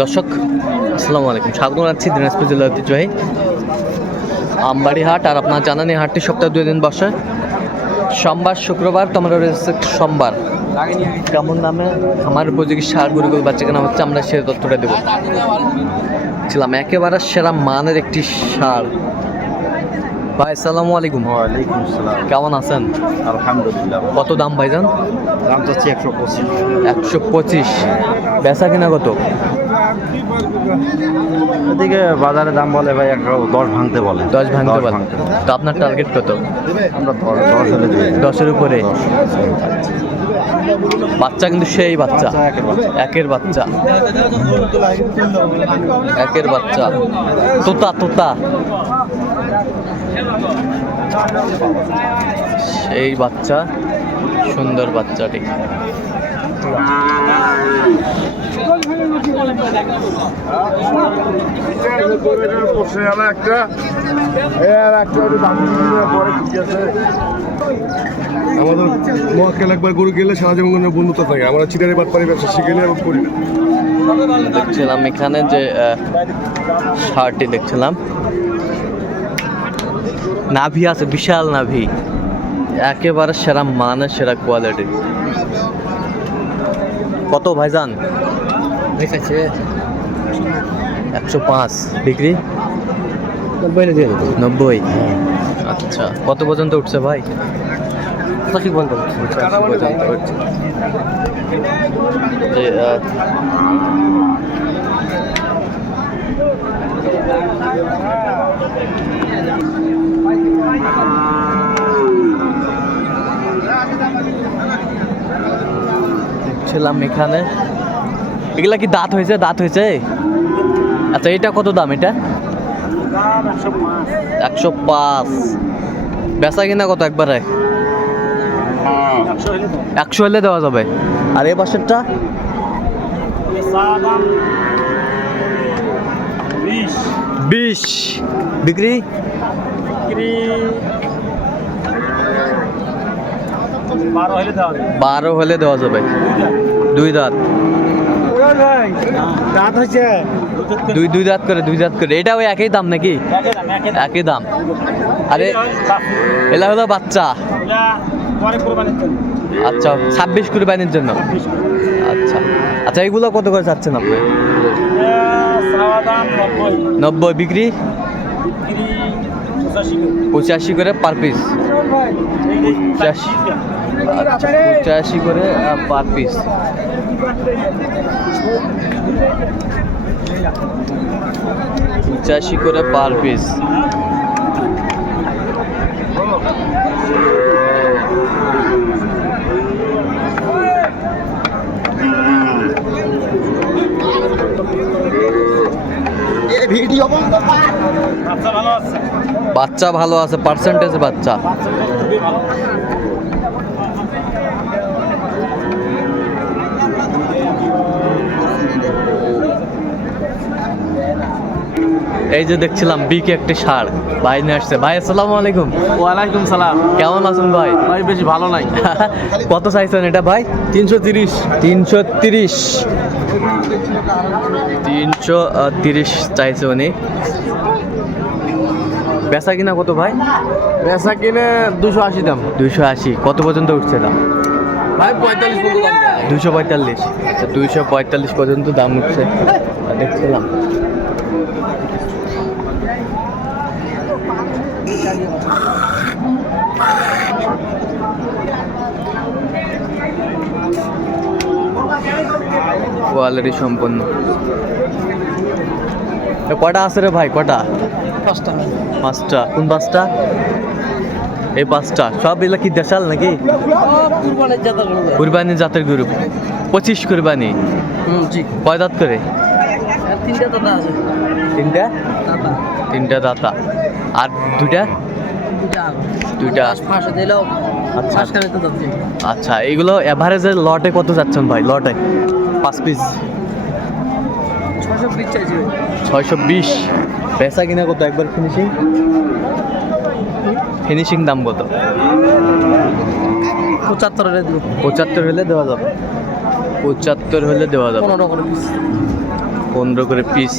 দর্শক আসসালামু আলাইকুম। স্বাগত জানাচ্ছি দিনাজপুর জেলার ঐতিহ্যবাহী আমবাড়ি হাট। আর আপনার জানান এই হাটটি সপ্তাহে দুই দিন বসে। সোমবার শুক্রবার তোমার রয়েছে সোমবার। কেমন নামে? আমার উপযোগী সার গরুগুলো বাচ্চা কেনা হচ্ছে আমরা সে তথ্যটা দেবো। ছিলাম একেবারে সেরা মানের একটি সার। ভাই আসসালামু আলাইকুম। ওয়ালাইকুম আসসালাম। কেমন আছেন? আলহামদুলিল্লাহ। কত দাম ভাইজান? দাম চাচ্ছি একশো পঁচিশ। একশো পঁচিশ। বেচা কিনা কত? এদিকে বাজারে দাম বলে ভাই দশ ভাঙতে বলে। দশ ভাঙতে বলে। তো আপনার টার্গেট কত? আমরা দশের উপরে? বাচ্চা কিন্তু সেই বাচ্চা। একের বাচ্চা। একের বাচ্চা। তোতা তোতা। সেই বাচ্চা সুন্দর বাচ্চাটি। আমাদের মহাকাল একবার গরু গেলে সারা জীবনের বন্ধুত্ব থাকে। আমরা চিটারে বাদ পারি ব্যবসা শিখে নিয়ে করি দেখছিলাম এখানে যে শার্টটি দেখছিলাম। নাভি আছে, বিশাল নাভি। একেবারে সেরা মানের, সেরা কোয়ালিটি কত ভাইজান? দেখেছে একশো পাঁচ বিক্রি নব্বই আচ্ছা কত পর্যন্ত উঠছে ভাই? বলতে পর্যন্ত উঠছে ছিলাম এখানে। এগুলা কি দাঁত হয়েছে? দাঁত হয়েছে? আচ্ছা এটা কত দাম এটা? একশো পাঁচ। বেচা কিনা কত একবারে? একশো হলে দেওয়া যাবে। আর এই পাশেরটা? বিশ। বিক্রি? বারো হলে দেওয়া যাবে। দুই দাঁত। রাত হয়েছে। দুই দুই দাঁত করে, দুই দাঁত করে। এটা ওই একই দাম নাকি? একই দাম। আরে, এলা হলো বাচ্চা। আচ্ছা ছাব্বিশ কুরবানির জন্য। আচ্ছা। আচ্ছা এগুলো কত করে চাচ্ছেন আপনি? নব্বই। বিক্রি? পঁচাশি করে পার পিস পঁচাশি। আচ্ছা পঁচাশি করে পার পিস পঁচাশি করে পার পিস বাচ্চা ভালো আছে। পার্সেন্টেজ বাচ্চা। এই যে দেখছিলাম বিকে একটি সার ভাই নিয়ে আসছে। ভাই আসসালামু আলাইকুম। ওয়ালাইকুম সালাম। কেমন আছেন ভাই? ভাই বেশি ভালো নাই। কত চাইছেন এটা ভাই? তিনশো তিরিশ। তিনশো তিরিশ। তিনশো তিরিশ চাইছে উনি। বেচা কিনা কত ভাই? পেশা কিনে দুশো আশি দাম। দুশো আশি। কত পর্যন্ত উঠছে দাম ভাই পঁয়তাল্লিশ। দুইশো পঁয়তাল্লিশ। আচ্ছা দুইশো পঁয়তাল্লিশ পর্যন্ত দাম উঠছে। দেখছিলাম। কোয়ালিটি সম্পন্ন। কটা আছে রে ভাই? কটা পাঁচটা। পাঁচটা। কোন পাঁচটা? এই পাঁচটা। সব এগুলা কি দেশাল নাকি? কুরবানি জাতের গরু। পঁচিশ কুরবানি। কয় দাঁত করে? তিনটা তিনটা? দাতা আর দুইটা? দুইটা পাঁচশো আচ্ছা আচ্ছা। এগুলো এভারেজে লটে কত যাচ্ছেন ভাই? লটে? পাঁচ পিস ছয়শো বিশ পেসা কিনা কত একবার ফিনিশিং ফিনিশিং দাম কত? পঁচাত্তর পঁচাত্তর হলে দেওয়া যাবে। পঁচাত্তর হলে দেওয়া যাবে। পনেরো করে পিস পনেরো করে পিস